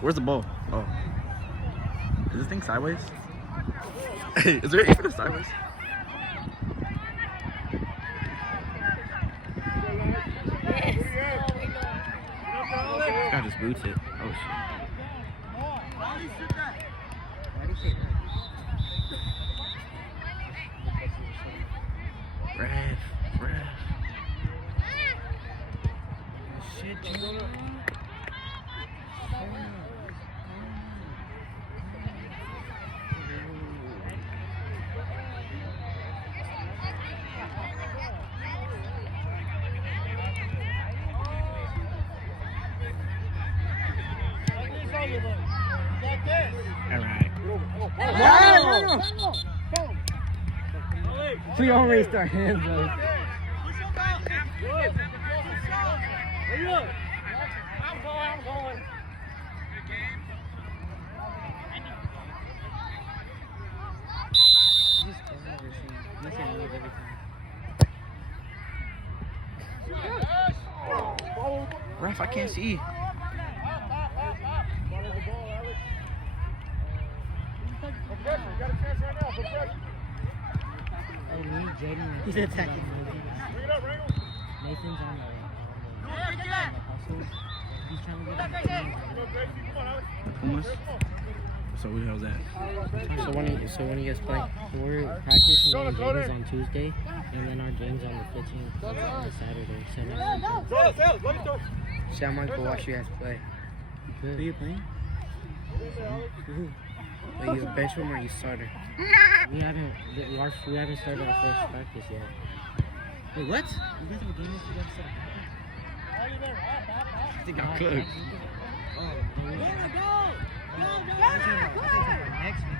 Where's the ball? Oh. Is this thing sideways? Hey, is there even a sideways? God just boots it. Oh shit. Ref. Shit, Alright. We all raised our hands up. I'm going. Ref, I can't see. He's attacking. Nathan's on the hustle. He's trying to get Pumas? So who the hell's that? So when you guys play, we're practicing games on Tuesday, and then our games on the 15th on Saturday. So I might go watch you guys play. Who are you playing? Are you a benchman or are you starter? We haven't started our first practice yet. Wait, what? You guys have a game this week? I think I'm cooked. Next week.